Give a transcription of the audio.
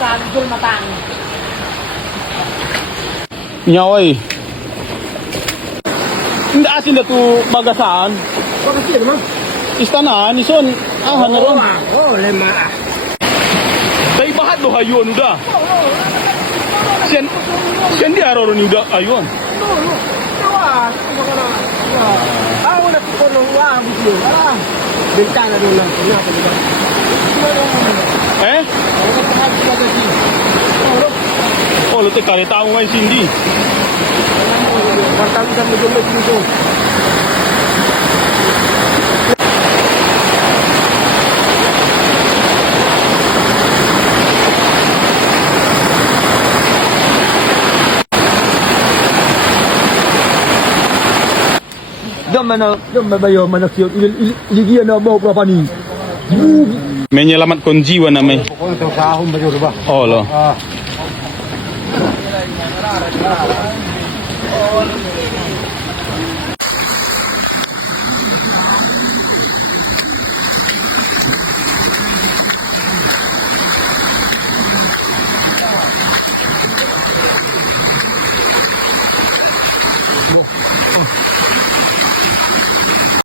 Matang, dul matang. Nyaway. Hindi asin na to bagasaan. Bakit naman? Istanaan, ison. Ah, naron. Oh, lema. Tay bahat do hayon udah. Sian di aroron udah ayun. Tawa, ako na ko nung bulo. Bintana doon lang. Eh? Oh, lo te kare tao ngay sindi. Martang sa medyo dito. Dom bayo manakyo iligian na mo propani. May nyelamat kon jiwa na may. Kung ito sa ahong bayo ba? Oh lo.